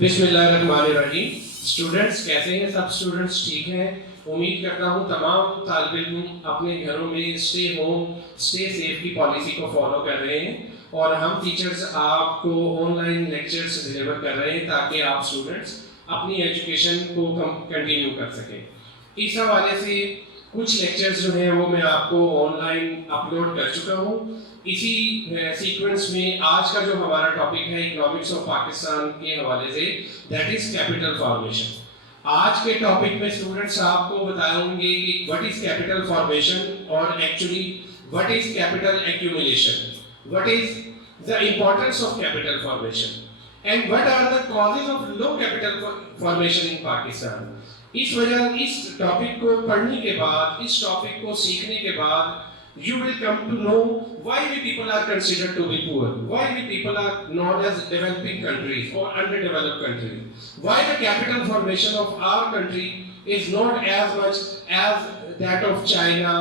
بسم اللہ الرحمن الرحیم. اسٹوڈنٹس کیسے ہیں؟ سب اسٹوڈنٹس ٹھیک ہیں؟ امید کرتا ہوں تمام طالب علم اپنے گھروں میں اسٹے ہوم اسٹے سیف کی پالیسی کو فالو کر رہے ہیں، اور ہم ٹیچرز آپ کو آن لائن لیکچرز ڈلیور کر رہے ہیں تاکہ آپ اسٹوڈنٹس اپنی ایجوکیشن کو کنٹینیو کر سکیں. اس حوالے سے کچھ لیکچرز جو ہیں وہ میں آپ کو آن لائن اپلوڈ کر چکا ہوں. اسی سیکوینس میں آج کا جو ہمارا ٹاپک ہے اکنامکس آف پاکستان کے حوالے سے، دیٹ از کیپٹل فارمیشن. آج کے ٹاپک میں اسٹوڈنٹس آپ کو بتائیں گے کہ وٹ از کیپٹل فارمیشن، اور actually what is capital accumulation, what is the importance of capital formation, and what are the causes of low capital formation in Pakistan. اس وجہ اس ٹاپک کو پڑھنے کے بعد، اس ٹاپک کو سیکھنے کے بعد you will come to know why we people are considered to be poor, why we people are known as developing countries or underdeveloped countries, why the capital formation of our country is not as much as that of China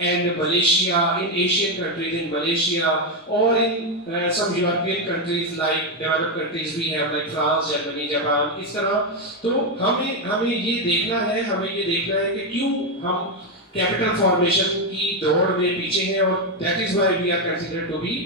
and Malaysia, in Asian countries, in Malaysia or in some European countries like developed countries we have like France, Germany, Japan. اس طرح تو ہمیں یہ دیکھنا ہے کہ کیوں ہم capital formation کی دوڑ میں پیچھے ہیں، اور that is why we are considered to be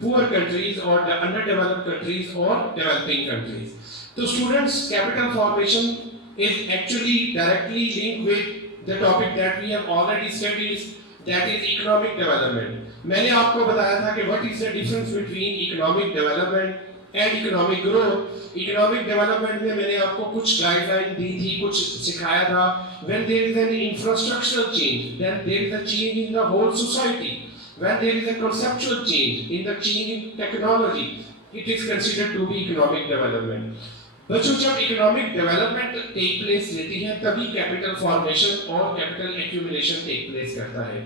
poor countries اور انڈر ڈیولپڈ کنٹریز اور ڈیولپنگ کنٹریز. تو students, capital formation is actually directly link with the topic that we have already studied, that is economic development. میں نے آپ کو بتایا تھا کہ what is the difference between economic development and economic growth. Economic development میں میں نے آپ کو کچھ گائیڈ لائن دی تھی، کچھ سکھایا تھا. When there is an infrastructural change, then there is a change in the whole society. When there is a conceptual change in the change in technology, it is considered to be economic development. بچوں، جب economic development take place لیتی ہے تبھی capital formation اور capital accumulation take place کرتا ہے.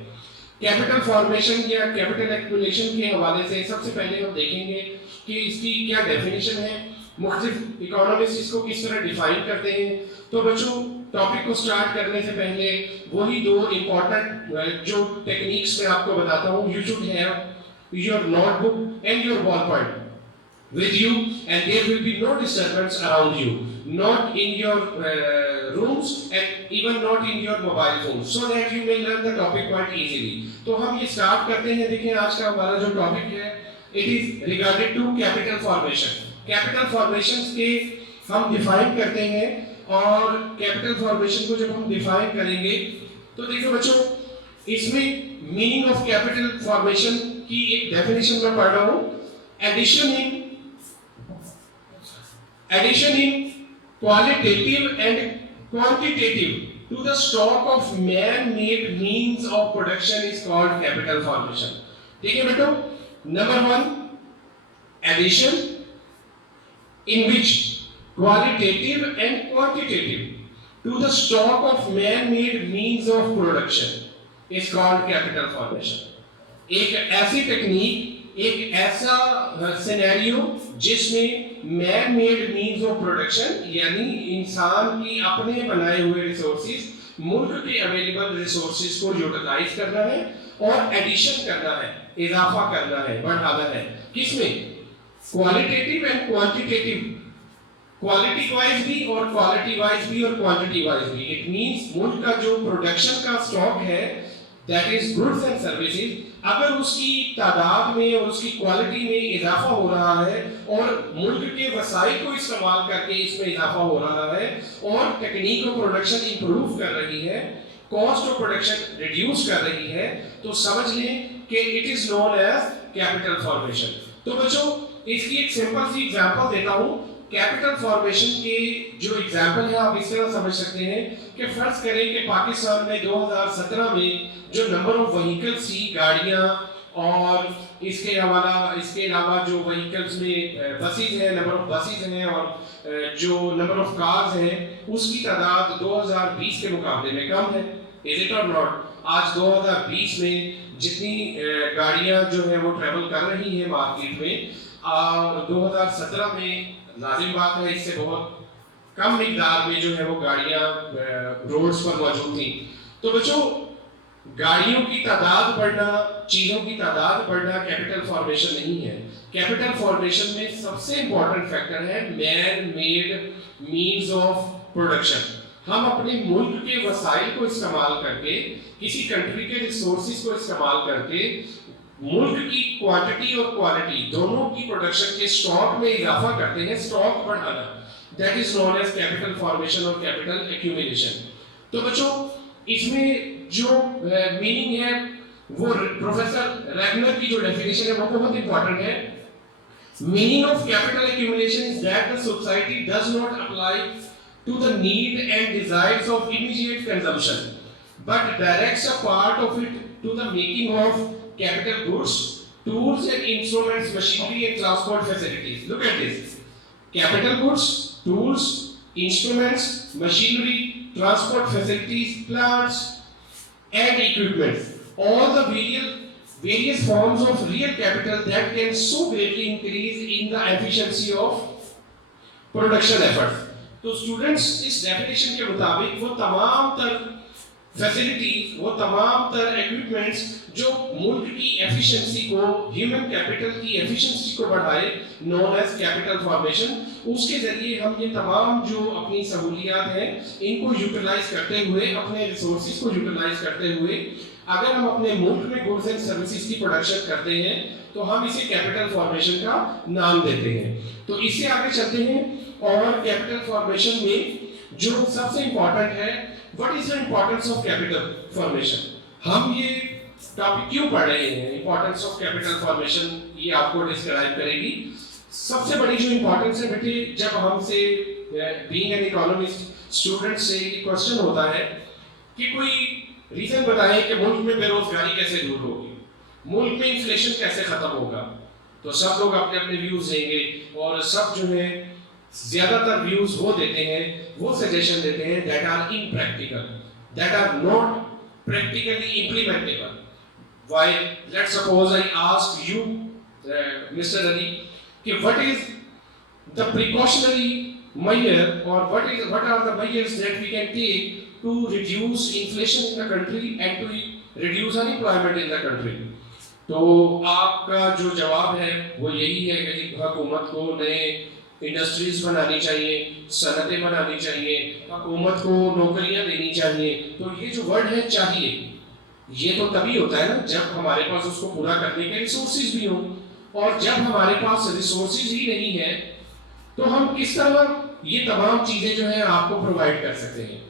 Capital formation یا capital accumulation کے حوالے سے سب سے پہلے ہم دیکھیں گے کہ اس کی کیا ڈیفینیشن ہے، مختلف اکانومسٹ اس کو کس طرح ڈیفائن کرتے ہیں. تو بچوں، ٹاپک کو سٹارٹ کرنے سے پہلے وہی دو امپورٹنٹ جو ٹیکنیکس میں آپ کو بتاتا ہوں. You should have your note book and your ball point with you, and there will be no disturbance around you, not in your rooms and even not in your mobile phones, so that you may learn the topic quite easily. تو ہم یہ start کرتے ہیں. دیکھیں آج کا ہمارا جو ٹاپک ہے it is regarded to capital formation. capital formations کے ہم ڈیفائن کرتے ہیں، اور کیپٹل فارمیشن کو جب ہم ڈیفائن کریں گے تو دیکھو بچوں، اس میں میننگ آف کیپٹل فارمیشن کی ایک ڈیفینیشن میں پڑھ رہا ہوں. addition in qualitative and quantitative to the stock of man-made means of production is called capital formation. دیکھیں بیٹو، number 1 addition in which qualitative and quantitative to the stock of man-made means of production is called capital formation. ایک ایسی technique, ایک ایسا scenario جس میں man made means of production, یعنی انسان کی اپنے بنائے ہوئے ریسورسز، ملک کے اویلیبل ریسورسز کو یوٹیلائز کرنا ہے اور ایڈیشن کرنا ہے، اضافہ کرنا ہے، بڑھانا ہے. کس میں؟ Qualitative and quantitative, quality wise بھی اور کوالٹی وائز بھی اور کوانٹٹی وائز بھی. اٹ مینس ملک کا جو پروڈکشن کا اسٹاک ہے، that is goods and services, اگر اس کی تعداد میں اور اس کی کوالٹی میں اضافہ ہو رہا ہے اور ملک کے وسائل کو استعمال کر کے اس میں اضافہ ہو رہا ہے اور ٹیکنیک آف پروڈکشن امپروو کر رہی ہے، کاسٹ آف پروڈکشن ریڈیوس کر رہی ہے، تو سمجھ لیں کہ it is known as capital formation. تو بچوں، اس کی ایک سمپل سی ایگزامپل دیتا ہوں. کیپٹل فارمیشن کے جو ایگزامپل ہے آپ اس طرح سمجھ سکتے ہیں کہ فرض کریں کہ پاکستان میں 2017 میں جو نمبر آف وہیکلس تھی، گاڑیاں، اور اس کے علاوہ جو وہیکلس میں بسیز ہیں، نمبر آف بسیز ہیں، اور جو نمبر آف کارز ہیں، اس کی تعداد 2020 کے مقابلے میں کم ہے. از اٹ اور ناٹ؟ آج 2020 میں جتنی گاڑیاں جو ہیں وہ ٹریول کر رہی ہیں مارکیٹ میں، اور 2017 میں لازم بات ہے اس سے بہت کم مقدار میں جو ہے وہ گاڑیاں روڈز پر موجود تھیں. تو بچوں، गाड़ियों की तादाद बढ़ना, चीजों की तादाद बढ़ना कैपिटल फॉर्मेशन नहीं है। कैपिटल फॉर्मेशन में सबसे इंपॉर्टेंट फैक्टर है man made means of production. हम अपने मुल्क के वसाइल को इस्तेमाल करके, किसी कंट्री के रिसोर्सेज को इस्तेमाल करके मुल्क की क्वांटिटी और क्वालिटी दोनों की प्रोडक्शन के स्टॉक में इजाफा करते हैं, स्टॉक बढ़ाना, that is known as capital formation और कैपिटल एक्यूमुलेशन। तो बच्चों इसमें जो मीनिंग है वो प्रोफेसर रैगनर की जो डेफिनेशन है वो बहुत इंपॉर्टेंट है। Meaning of capital accumulation is that the society does not apply to the need and desires of immediate consumption but directs a part of it to the making of capital goods, tools and instruments, machinery and transport facilities. Look at this. Capital goods, tools, instruments, machinery, transport facilities, plants and equipment. All the various forms of real capital that can so greatly increase in the efficiency of production efforts. तो students इस definition के मुताबिक वो तमाम तर facilities, वो तमाम तर इक्विपमेंट्स जो मुल्क की एफिशिएंसी को, ह्यूमन कैपिटल की एफिशिएंसी को बढ़ाए, नोन एज कैपिटल फॉर्मेशन, उसके जरिए हम ये तमाम जो अपनी सहूलियात हैं इनको यूटिलाइज करते हुए, अपने रिसोर्सेज को यूटिलाइज करते हुए अगर हम अपने मुल्क में गुड्स एंड सर्विसेज की प्रोडक्शन करते हैं तो हम इसे कैपिटल फॉर्मेशन का नाम देते हैं। तो इससे आगे चलते हैं और कैपिटल फॉर्मेशन में जो सबसे इंपॉर्टेंट है, what is the importance of capital formation. हम ये टॉपिक क्यों पढ़ रहे हैं, इंपॉर्टेंस ऑफ कैपिटल फॉर्मेशन, ये आपको डिस्क्राइब करेगी। सबसे बड़ी जो इंपॉर्टेंस है बेटे, जब हमसे बीइंग एन इकोनॉमिस्ट स्टूडेंट से ये क्वेश्चन होता है कि कोई रीजन बताएं कि मुल्क में बेरोजगारी कैसे दूर होगी, मुल्क में इन्फ्लेशन कैसे खत्म होगा, तो सब लोग अपने अपने व्यूज देंगे और सब जो है ज्यादातर व्यूज वो देते हैं, वो सजेशन देते हैं that are impractical, that are not practically implementable. Why? Let's suppose I ask you, Mr. Ali, कि what is the precautionary measure or what are the measures that we can take to reduce inflation in the country and to reduce unemployment in the country? तो आपका जो जवाब है वो यही है कि हुकूमत को नए इंडस्ट्रीज बनानी चाहिए, सनतें बनानी चाहिए, हुकूमत को नौकरियां देनी चाहिए। तो ये जो वर्ड है चाहिए, ये तो तभी होता है ना जब हमारे पास उसको पूरा करने के रिसोर्सेज भी हो, और जब हमारे पास रिसोर्सेज ही नहीं है तो हम किस तरह ये तमाम चीजें जो है आपको प्रोवाइड कर सकते हैं।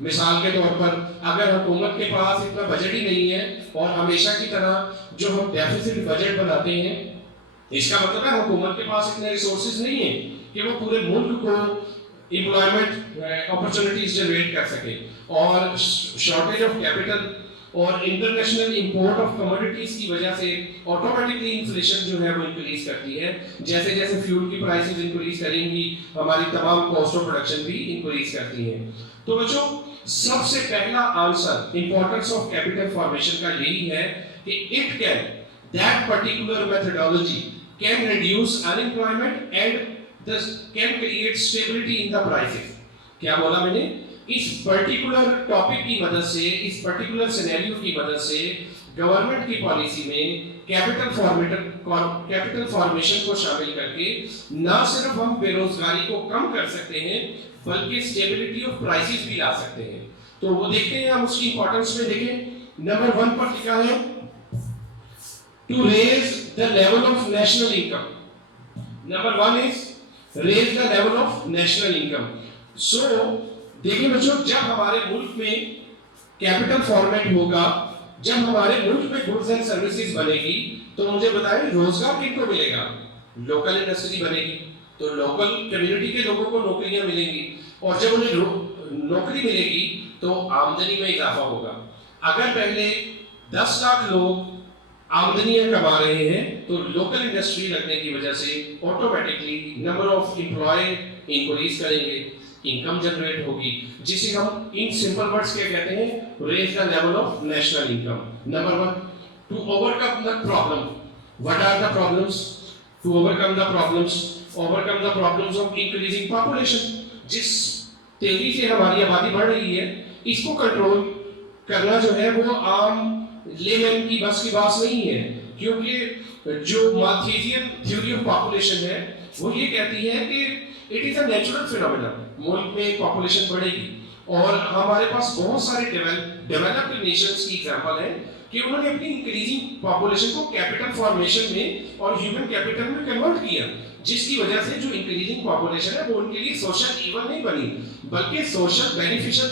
मिसाल के तौर पर अगर हुकूमत के पास इतना बजट ही नहीं है और हमेशा की तरह जो हम डेफिसिट बजट बनाते हैं, इसका मतलब है हुकूमत के पास इतने रिसोर्सेज नहीं है कि वो पूरे मुल्क को एम्प्लॉयमेंट अपॉर्चुनिटीज जनरेट कर सके, और शॉर्टेज ऑफ कैपिटल और इंटरनेशनल इंपोर्ट ऑफ कमोडिटीज की वजह से ऑटोमेटिकली इन्फ्लेशन जो है वो इंक्रीज करती है। जैसे जैसे फ्यूल की प्राइसेस इंक्रीज करेंगी, हमारी तमाम कॉस्ट ऑफ प्रोडक्शन भी इंक्रीज करती हैं। तो बच्चों सबसे पहला answer importance of capital formation का यही है कि it can, that particular methodology can reduce unemployment and thus can create stability in the prices। क्या बोला मैंने? इस पर्टिकुलर टॉपिक की मदद से, इस पर्टिकुलर सिनेरियो की मदद से गवर्नमेंट की पॉलिसी में कैपिटल फॉर्मेशन को शामिल करके ना सिर्फ हम बेरोजगारी को कम कर सकते हैं बल्कि स्टेबिलिटी ऑफ प्राइसेस भी ला सकते हैं। तो वो देखते हैं हम उसकी इंपॉर्टेंस में। देखें नंबर 1 पर लिखा है to raise the level of national income. Number 1 is raise the level of national income. So देखिए बच्चों, जब हमारे मुल्क में कैपिटल फॉर्मेट होगा, जब हमारे मुल्क में गुड्स एंड सर्विसेज बनेगी, तो मुझे बताएं रोजगार किनको मिलेगा? लोकल इंडस्ट्री बनेगी तो लोकल कम्युनिटी के लोगों को नौकरियां मिलेंगी, और जब उन्हें नौकरी मिलेगी तो आमदनी में इजाफा होगा। अगर पहले 10 लाख लोग आमदनियां कमा रहे हैं तो लोकल इंडस्ट्री लगने की वजह से automatically number of employ increase करेंगे, इनकम जनरेट होगी, जिसे हम इन सिंपल वर्ड्स क्या कहते हैं? Raise the level of national income. Number 1 to overcome the problem. What are the problems? To overcome the problems of increasing population. जिस तेजी से हमारी आबादी बढ़ रही है, इसको कंट्रोल کرنا جو ہے وہ عام لیمن کی بس کی بات نہیں ہے، کیونکہ جو مالتھیزین تھیوری آف پاپولیشن ہے وہ یہ کہتی ہے کہ it is a natural phenomena, ملک میں پاپولیشن بڑھے گی، اور ہمارے پاس بہت سارے ڈیولپڈ نیشنز کی ایگزامپل ہے کہ انہوں نے اپنی انکریزنگ پاپولیشن کو کیپٹل فارمیشن میں اور ہیومن کیپٹل میں کنورٹ کیا، جس کی وجہ سے جو انکریزنگ پاپولیشن ہے وہ ان کے لیے سوشل ایون نہیں بنی بلکہ سوشل بینیفیشل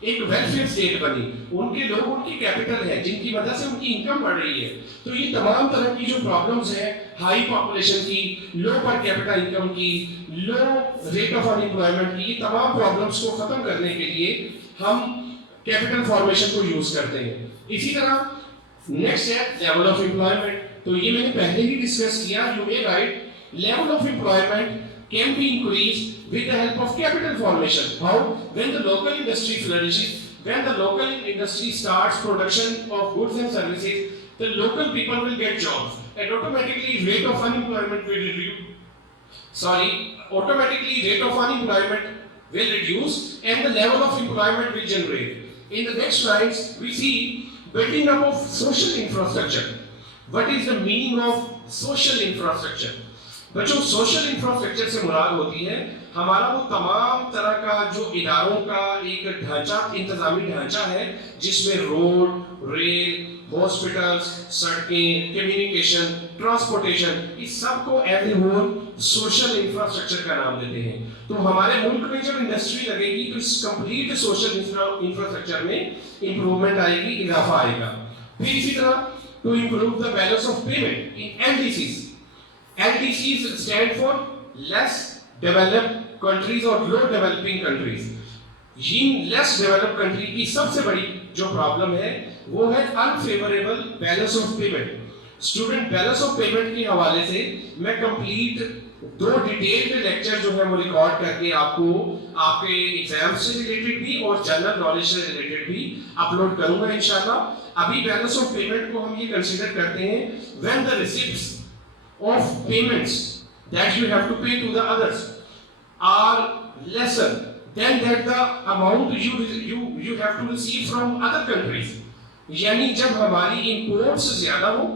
ایک ویلفیئر اسٹیٹ بنی. ان کے لوگ ان کی کیپٹل ہے جن کی وجہ سے ان کی انکم بڑھ رہی ہے. تو یہ تمام طرح کی جو پرابلمز ہیں ہائی پاپولیشن کی، لو پر کیپٹا انکم کی، لو ریٹ آف ان امپلائمنٹ کی، یہ تمام پرابلمز کو ختم کرنے کے لیے ہم کیپٹل فارمیشن کو یوز کرتے ہیں. اسی طرح نیکسٹ ہے لیول آف امپلائمنٹ. تو یہ میں نے پہلے ہی ڈسکس کیا. You may right level of employment can be increased with the help of capital formation. How? When the local industry flourishes, when the local industry starts production of goods and services, the local people will get jobs and automatically rate of unemployment will reduce. Automatically rate of unemployment will reduce and the level of employment will generate. In the next slides, we see building up of social infrastructure. What is the meaning of social infrastructure? بچوں social infrastructure سے مراد ہوتی ہے ہمارا وہ تمام طرح کا جو اداروں کا ایک ڈھانچہ، انتظامی ڈھانچہ ہے جس میں روڈ، ریل، ہاسپٹلس، سڑکیں، کمیونیکیشن، ٹرانسپورٹیشن، اس سب کو as a whole social infrastructure کا نام دیتے ہیں. تو ہمارے ملک میں جب انڈسٹری لگے گی تو اس کمپلیٹ سوشل انفراسٹرکچر میں امپروومنٹ آئے گی، اضافہ آئے گا. پھر اسی طرح to improve the balance of payment in LDCs. LDCs stand for less developed countries or low developing countries. In less developed country کی سب سے بڑی جو پرابلم ہے وہ ہے unfavorable balance of payment. Student balance of payment کے حوالے سے میں کمپلیٹ 2 ڈیٹیلڈ لیکچر جو ہے وہ ریکارڈ کر کے آپ کو آپ کے ایگزام سے ریلیٹڈ بھی اور جنرل نالج سے ریلیٹڈ بھی اپلوڈ کروں گا انشاءاللہ. ابھی بیلنس آف پیمنٹ کو ہم یہ کنسیڈر کرتے ہیں when the receipts of payments that you have to pay to the others are lesser than that the amount you have to receive from other countries. یعنی جب ہماری امپورٹس زیادہ ہو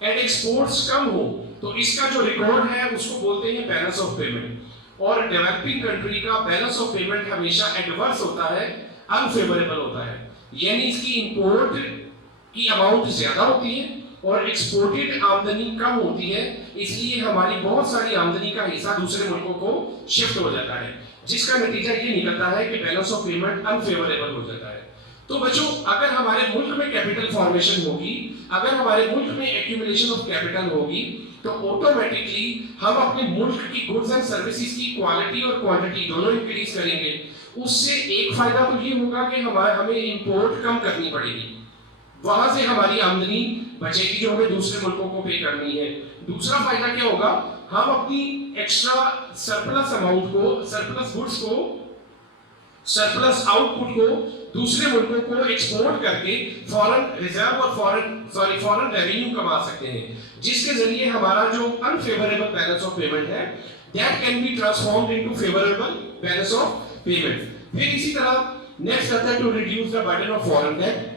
and exports کم ہو تو اس کا جو ریکارڈ ہے اس کو بولتے ہیں بیلنس آف پیمنٹ. اور ڈیولپنگ کنٹری کا بیلنس آف پیمنٹ ہمیشہ ایڈورس ہوتا ہے، انفیوریبل ہوتا ہے. یعنی اس کی امپورٹ کی اماؤنٹ زیادہ ہوتی ہے اور ایکسپورٹڈ آمدنی کم ہوتی ہے، اس لیے ہماری بہت ساری آمدنی کا حصہ دوسرے ملکوں کو شفٹ ہو جاتا ہے، جس کا نتیجہ یہ نکلتا ہے کہ بیلنس آف پیمنٹ انفیوریبل ہو جاتا ہے. تو بچوں اگر ہمارے ملک میں کیپٹل فارمیشن ہوگی، اگر ہمارے ملک میں ایکیومولیشن آف کیپٹل ہوگی تو آٹومیٹکلی ہم اپنے ملک کی گڈز اینڈ سروسز کی کوالٹی اور کوانٹٹی دونوں انکریز کریں گے. اس سے ایک فائدہ تو یہ ہوگا کہ ہمیں امپورٹ کم کرنی پڑے گی، وہاں سے ہماری آمدنی بچے گی جو ہمیں دوسرے ملکوں کو پے کرنی ہے. دوسرا فائدہ کیا ہوگا، ہم اپنی ایکسٹرا سرپلس اماؤنٹ کو، سرپلس گڈس کو، سرپلس آؤٹ پٹ کو دوسرے ملکوں کو ایکسپورٹ کر کے فورن ریزرو اور فورن ریونیو کما سکتے ہیں، جس کے ذریعے ہمارا جو انفیوریبل بیلنس آف پیمنٹ ہے that can be transformed into favourable balance of payment. پھر اسی طرح نیکسٹ آتا ہے to reduce the burden of foreign debt.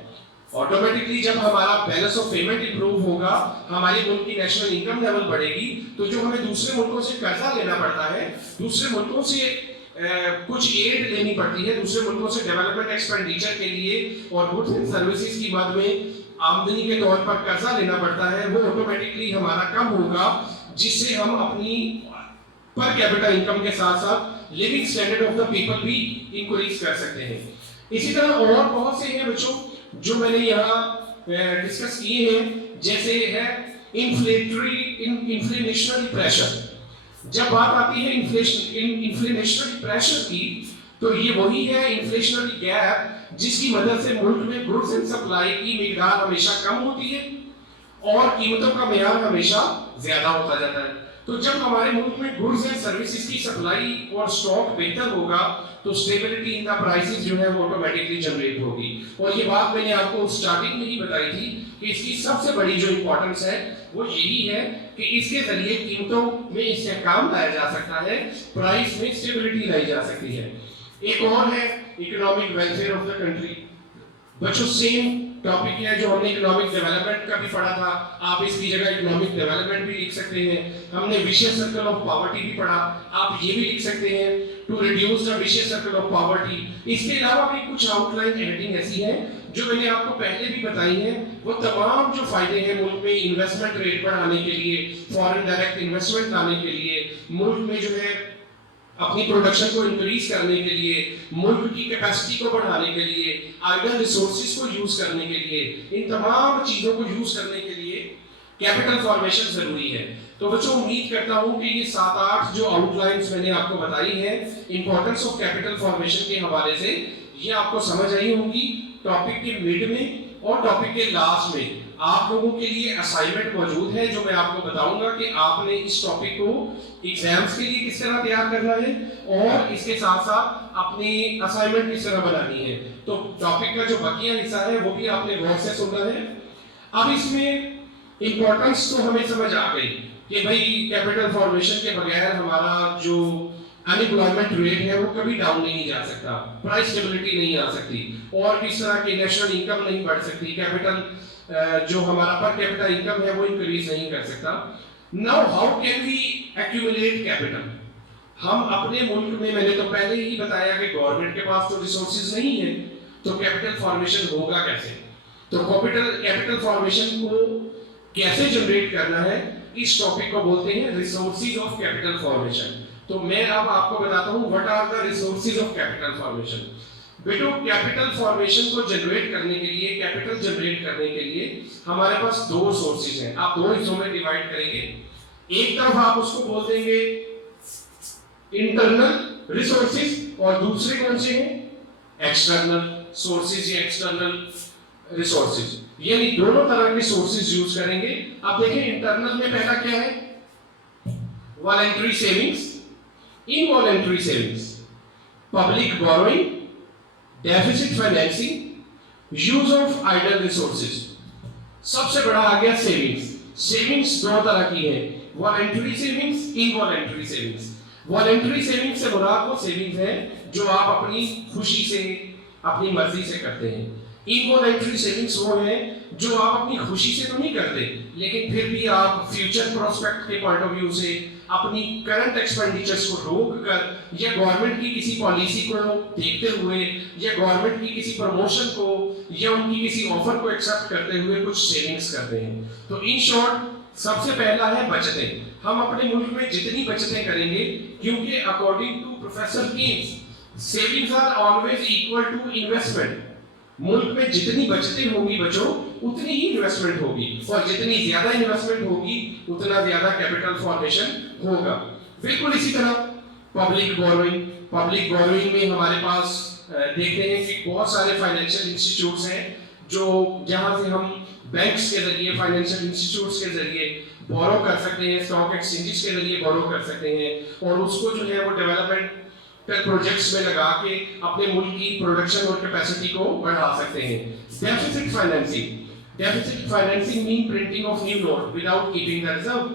Automatically جب ہمارا بیلنس آف پیمنٹ امپروو ہوگا، ہماری ملک کی نیشنل انکم لیول بڑھے گی، تو جو ہمیں دوسرے ملکوں سے قرضہ لینا پڑتا ہے، دوسرے ملکوں سے کچھ ایڈ لینی پڑتی ہے، دوسرے ملکوں سے ڈیولپمنٹ ایکسپینڈیچر کے لیے اور گڈس اینڈ سروسز کی مد میں آمدنی کے طور پر قرضہ لینا پڑتا ہے، وہ آٹومیٹکلی ہمارا کم ہوگا، جس سے ہم اپنی پر کیپٹل انکم کے ساتھ ساتھ living standard of the people بھی انکریز کر سکتے ہیں. اسی طرح اور بہت سے ہیں بچوں جو میں نے یہاں ڈسکس کیے ہیں، جیسے ہے انفلیشنری پریشر. جب بات آتی ہے انفلیشنری پریشر کی تو یہ وہی ہے انفلیشنری گیپ جس کی مدد سے ملک میں گڈس اینڈ سپلائی کی مقدار ہمیشہ کم ہوتی ہے اور قیمتوں کا معیار ہمیشہ زیادہ ہوتا جاتا ہے. تو جب ہمارے ملک میں گڈس اینڈ سروسز کی سپلائی اور اسٹاک بہتر ہوگا تو اسٹیبلٹی ان دا پرائسز جو ہے وہ آٹومیٹکلی جنریٹ ہوگی. اور یہ بات میں نے آپ کو اسٹارٹنگ میں ہی بتائی تھی کہ اس کی سب سے بڑی جو امپورٹنس ہے وہ یہی ہے کہ اس کے ذریعے قیمتوں میں استحکام لایا جا سکتا ہے، پرائس میں اسٹیبلٹی لائی جا سکتی ہے. ایک اور ہے economic welfare of the country. बच्चों सेम टॉपिक है जो हमने इकोनॉमिक डेवलपमेंट का भी पढ़ा था, आप इसकी जगह इकोनॉमिक डेवलपमेंट भी लिख सकते हैं। हमने विशियस सर्कल ऑफ पॉवर्टी भी पढ़ा, आप ये भी लिख सकते हैं, to reduce the vicious circle of poverty. इसके अलावा भी कुछ आउटलाइन हेडिंग ऐसी है जो मैंने आपको पहले भी बताई है, वो तमाम जो फायदे हैं मुल्क में इन्वेस्टमेंट रेट बढ़ाने के लिए, फॉरेन डायरेक्ट इन्वेस्टमेंट लाने के लिए, मुल्क में जो है अपनी प्रोडक्शन को इंक्रीज करने के लिए, मुल्क की कैपेसिटी को बढ़ाने के लिए, आइडल रिसोर्सेज को यूज करने के लिए, इन तमाम चीजों को यूज करने के लिए कैपिटल फॉर्मेशन जरूरी है। तो बच्चों उम्मीद करता हूं कि ये 7-8 जो आउटलाइंस मैंने आपको बताई है इंपॉर्टेंस ऑफ कैपिटल फॉर्मेशन के हवाले से, ये आपको समझ आई होंगी। टॉपिक के मिड में और टॉपिक के लास्ट में आप लोगों के लिए असाइनमेंट मौजूद है जो मैं आपको बताऊंगा कि आपने इस टॉपिक को एग्जाम्स के लिए किस तरह तैयार करना है और इसके साथ साथ अपनी असाइनमेंट किस तरह बनानी है। तो टॉपिक का जो बकिया हिस्सा है वो भी आपने गौर से सुनना है। अब इसमें इंपॉर्टेंस तो हमें समझ आ गई कि भाई कैपिटल फॉर्मेशन के बगैर हमारा जो अनएम्प्लॉयमेंट रेट है वो कभी डाउन नहीं जा सकता, प्राइस स्टेबिलिटी नहीं आ सकती, और किस तरह की नेशनल इनकम नहीं बढ़ सकती, कैपिटल जो हमारा पर कैपिटा इनकम है वो इंक्रीज नहीं कर सकता। Now how can we accumulate capital? हम अपने मुल्क में, मैंने तो पहले ही बताया कि गवर्नमेंट के पास तो रिसोर्सेज नहीं है, तो कैपिटल फॉर्मेशन होगा कैसे? तो कैपिटल फॉर्मेशन को कैसे जनरेट करना है, इस टॉपिक को बोलते हैं रिसोर्सेज ऑफ कैपिटल फॉर्मेशन। तो मैं अब आपको बताता हूं what are the resources of capital formation. बेटो कैपिटल फॉर्मेशन को जनरेट करने के लिए, कैपिटल जनरेट करने के लिए हमारे पास दो सोर्सेज हैं। आप दो हिस्सों में डिवाइड करेंगे। एक तरफ आप उसको बोल देंगे इंटरनल रिसोर्सेज और दूसरे कौन से हैं? एक्सटर्नल सोर्सेज या एक्सटर्नल रिसोर्सेज, यानी दोनों तरह के सोर्सेज यूज करेंगे। अब देखें इंटरनल में पहला क्या है? Voluntary savings, involuntary savings, public borrowing, deficit financing, use of idle resources. सबसे बड़ा आ गया सेविंग्स। सेविंग्स दो तरह की है, voluntary savings, involuntary savings. Voluntary savings से मुराद वो सेविंग्स है जो आप अपनी खुशी से, अपनी मर्जी से करते हैं। इनवॉलंटरी सेविंग्स वो है जो आप अपनी खुशी से तो नहीं करते, लेकिन फिर भी आप फ्यूचर प्रोस्पेक्ट के पॉइंट ऑफ व्यू से अपनी करंट एक्सपेंडिचर्स को रोक कर या गवर्नमेंट की किसी पॉलिसी को देखते हुए या गवर्नमेंट की किसी प्रमोशन को या उनकी किसी ऑफर को एक्सेप्ट करते हुए कुछ सेविंग्स करते हैं। तो इन शॉर्ट सबसे पहला है बचतें। हम अपने मुल्क में जितनी बचतें करेंगे, क्योंकि according to professor Keynes savings are always equal to investment. मुल्क में जितनी बचतें होंगी बच्चों उतनी ही इन्वेस्टमेंट होगी, और जितनी ज्यादा इन्वेस्टमेंट होगी उतना ज्यादा कैपिटल फॉर्मेशन होगा। बिल्कुल इसी तरह पब्लिक बोरोइंग, पब्लिक बोरोइंग में हमारे पास देखते हैं कि बहुत सारे फाइनेंशियल इंस्टीट्यूट्स हैं जो जहां से हम बैंक्स के जरिए, फाइनेंशियल इंस्टीट्यूट्स के जरिए बोरो कर सकते हैं, स्टॉक एक्सचेंजेस के जरिए बोरो कर सकते हैं, और उसको जो है वो डेवलपमेंट प्रोजेक्ट्स में लगा के अपने मुल्क की प्रोडक्शन और कैपेसिटी को बढ़ा सकते हैं। Deficit financing, deficit financing mean printing of new note without keeping the reserve.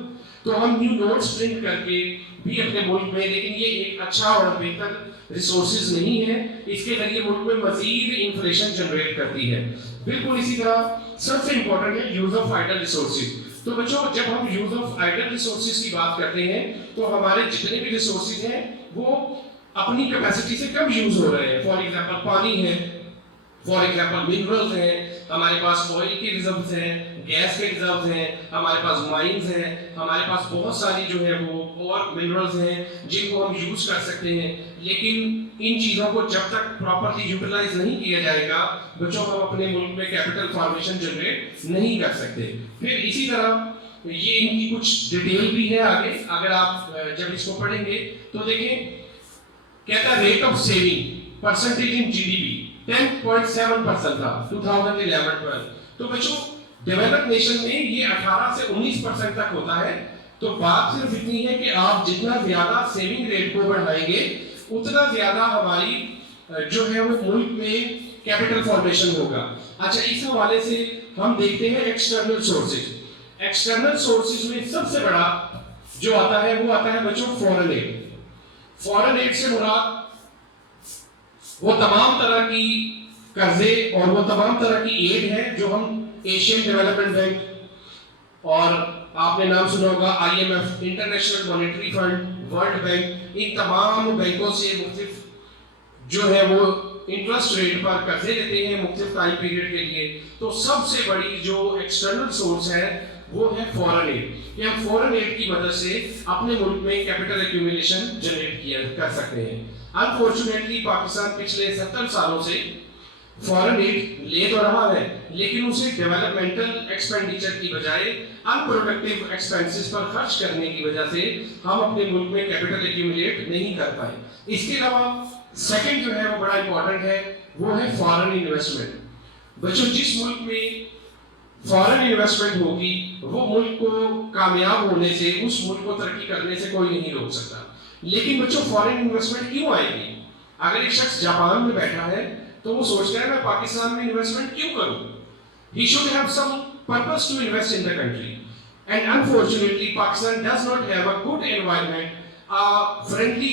तो हम न्यू नोट्स प्रिंट करके भी अपने मुल्क में, लेकिन ये एक अच्छा और बेहतर रिसोर्सेज नहीं है, इसके जरिए मुल्क में मजीद इन्फ्लेशन जनरेट करती है। बिल्कुल इसी तरह सबसे इंपॉर्टेंट है यूज ऑफ आइडल रिसोर्सेज। तो बच्चों जब हम यूज ऑफ आइडल रिसोर्सेज की बात करते हैं तो हमारे जितने भी रिसोर्सेज हैं वो अपनी कैपेसिटी से कम यूज हो रहे हैं। फॉर एग्जांपल पानी है, फॉर एग्जांपल मिनरल्स हैं, हमारे पास ऑयल के रिजर्व्स हैं, गैस के रिजर्व्स हैं, हमारे पास माइंस हैं, हमारे पास बहुत सारी जो है वो और मिनरल्स हैं जिनको हम यूज कर सकते हैं। लेकिन इन चीजों को जब तक प्रॉपर्ली यूटिलाइज नहीं किया जाएगा बच्चों, हम अपने मुल्क में कैपिटल फॉर्मेशन जनरेट नहीं कर सकते। फिर इसी तरह ये इनकी कुछ डिटेल भी है आगे, अगर आप जब इसको पढ़ेंगे तो देखें, कहता है rate of saving percentage in GDP 10.7% था 2011-12। तो बच्चों डेवलप्ड नेशन में ये 18 से 19% तक होता है। तो बात सिर्फ इतनी है कि आप जितना ज्यादा सेविंग रेट को बढ़ाएंगे उतना ज्यादा हमारी जो है वो मुल्क में कैपिटल फॉर्मेशन होगा। अच्छा, इस हवाले से हम देखते हैं एक्सटर्नल सोर्सेज। एक्सटर्नल सोर्सेज में सबसे बड़ा जो आता है वो आता है बच्चों फॉरेन एड। फॉरेन एड से मुराद वो तमाम तरह की कर्जे और वो तमाम तरह की एड है जो हम एशियन डेवलपमेंट बैंक और आपने नाम सुना होगा IMF, international monetary fund, world bank, इन तमाम बैंकों से मुख्तलिफ जो है वो इंटरेस्ट रेट पर कर्जे लेते हैं मुख्तलिफ टाइम पीरियड के लिए। तो सबसे बड़ी जो एक्सटर्नल सोर्स है वो है फॉरेन एड, कि हम फॉरेन एड की मदद से अपने मुल्क में कैपिटल एक्यूमुलेशन जनरेट कर सकते हैं। अनफॉर्चुनेटली पाकिस्तान पिछले 70 सालों से फॉरेन एड ले तो रहा है, लेकिन उसे डेवलपमेंटल एक्सपेंडिचर की बजाय अनप्रोडक्टिव एक्सपेंसेस पर खर्च करने की वजह से हम अपने मुल्क में कैपिटल एक्यूमुलेट नहीं कर पाए। इसके अलावा सेकंड जो है वो बड़ा इंपॉर्टेंट है, वो है फॉरेन इन्वेस्टमेंट। बच्चों, जिस मुल्क में फॉरेन इन्वेस्टमेंट होगी वो मुल्क को कामयाब होने से, उस मुल्क को तरक्की करने से कोई नहीं रोक सकता। लेकिन बच्चों, फॉरेन इन्वेस्टमेंट क्यों आएगी? अगर एक शख्स जापान में बैठा है तो वो सोचता है मैं पाकिस्तान में इन्वेस्टमेंट क्यों करूं? He should have some purpose to invest in the country. And unfortunately, Pakistan does not have a good environment, a friendly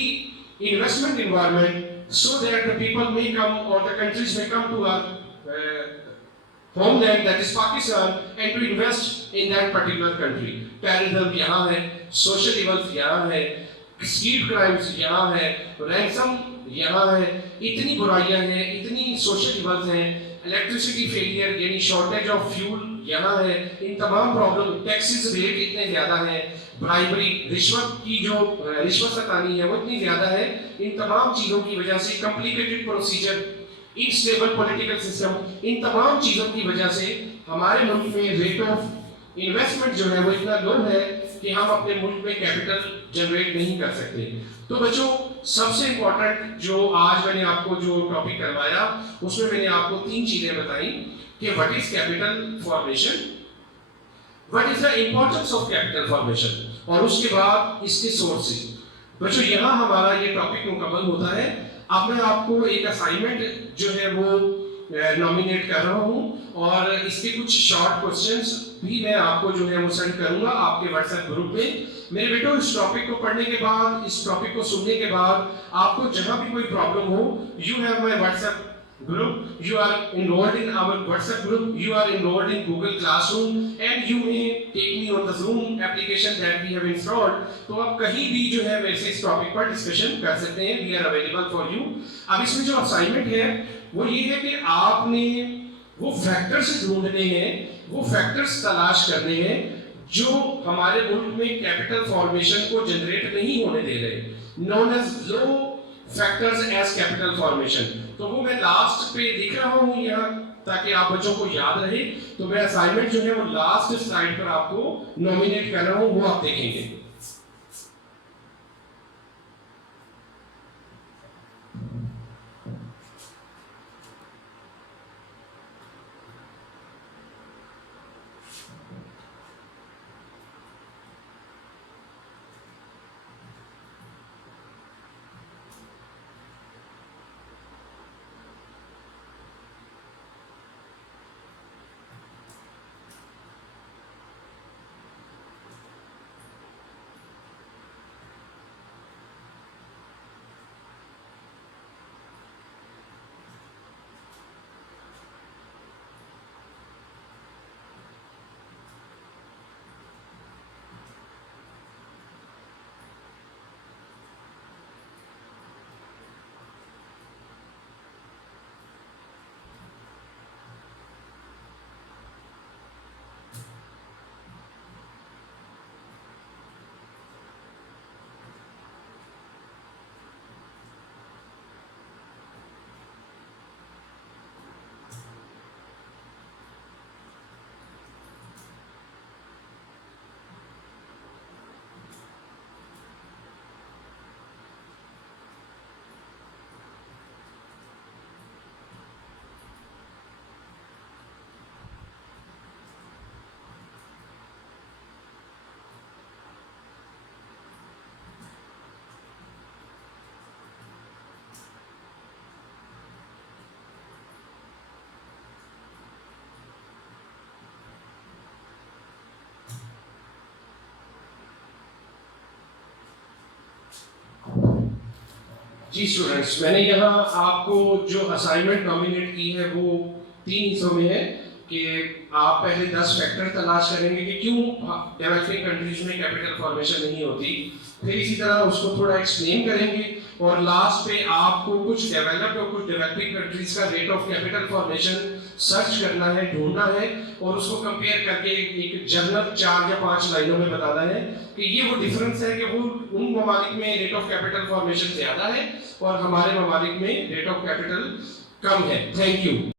investment environment, so that the people may come or the countries may come to our homeland, that is Pakistan, and to invest in that particular country. Terrorism यहाँ है, social evils यहाँ है, street crimes यहाँ है, ransom यहाँ है, इतनी बुराइयां हैं, इतनी सोशल इवल्स हैं, इलेक्ट्रिसिटी फेलियर यानी शॉर्टेज ऑफ फ्यूल यहाँ है, इन तमाम प्रॉब्लम, टैक्सेस रेट इतने ज्यादा हैं, ब्राइबरी रिश्वत की जो रिश्वत सतानी है वो इतनी ज्यादा है, इन तमाम चीजों की वजह से complicated procedure, unstable political system, इन तमाम चीजों की वजह से हमारे मुल्क में रेट ऑफ इन्वेस्टमेंट जो है वो इतना लो है कि हम अपने मुल्क में कैपिटल जनरेट नहीं कर सकते। तो बच्चों, सबसे इंपॉर्टेंट जो आज मैंने आपको जो टॉपिक करवाया उसमें मैंने आपको 3 चीजें बताई कि what is capital formation, what is the importance of capital formation, और उसके बाद इसके सोर्सेज। बच्चों, यहाँ हमारा ये टॉपिक मुकम्मल होता है। अब मैं आपको एक असाइनमेंट जो है वो नॉमिनेट कर रहा हूँ और इसके कुछ शॉर्ट क्वेश्चंस भी मैं आपको जो है वो सेंड करूंगा आपके व्हाट्सएप ग्रुप में। मेरे बेटो, इस टॉपिक को पढ़ने के बाद, इस टॉपिक को सुनने के बाद आपको जहां भी कोई प्रॉब्लम हो, you have my WhatsApp group, you are enrolled in our WhatsApp group, you are enrolled in Google Classroom, and you may take me on the Zoom application that we have installed. तो आप कहीं भी जो है वैसे इस topic पर discussion कर सकते हैं, we are available for you. अब इसमें जो असाइनमेंट है वो ये है कि आपने वो फैक्टर्स ढूंढने हैं, वो फैक्टर्स तलाश करने हैं जो हमारे मुल्क में कैपिटल फॉर्मेशन को जनरेट नहीं होने दे रहे, known as low factors as capital formation. तो वो मैं लास्ट पे लिख रहा हूँ यहाँ ताकि आप बच्चों को याद रहे। तो मैं असाइनमेंट जो है वो लास्ट स्लाइड पर आपको नॉमिनेट कर रहा हूँ, वो आप देखेंगे। جی اسٹوڈنٹس، میں نے یہاں آپ کو جو اسائنمنٹ نامینیٹ کی ہے وہ 3 حصوں میں ہے کہ آپ پہلے 10 فیکٹر تلاش کریں گے کہ کیوں ڈیولپنگ کنٹریز میں کیپٹل فارمیشن نہیں ہوتی، پھر اسی طرح اس کو تھوڑا ایکسپلین کریں گے، اور لاسٹ پہ آپ کو کچھ ڈیولپڈ اور کچھ ڈیولپنگ کنٹریز کا rate of capital formation search کرنا ہے، ڈھونڈنا ہے، اور اس کو کمپیئر کر کے ایک جنرل 4 یا 5 لائنوں میں بتانا ہے کہ یہ وہ ڈفرنس ہے کہ وہ ان ممالک میں ریٹ آف کیپٹل فارمیشن زیادہ ہے اور ہمارے ممالک میں ریٹ آف کیپٹل کم ہے. Thank you.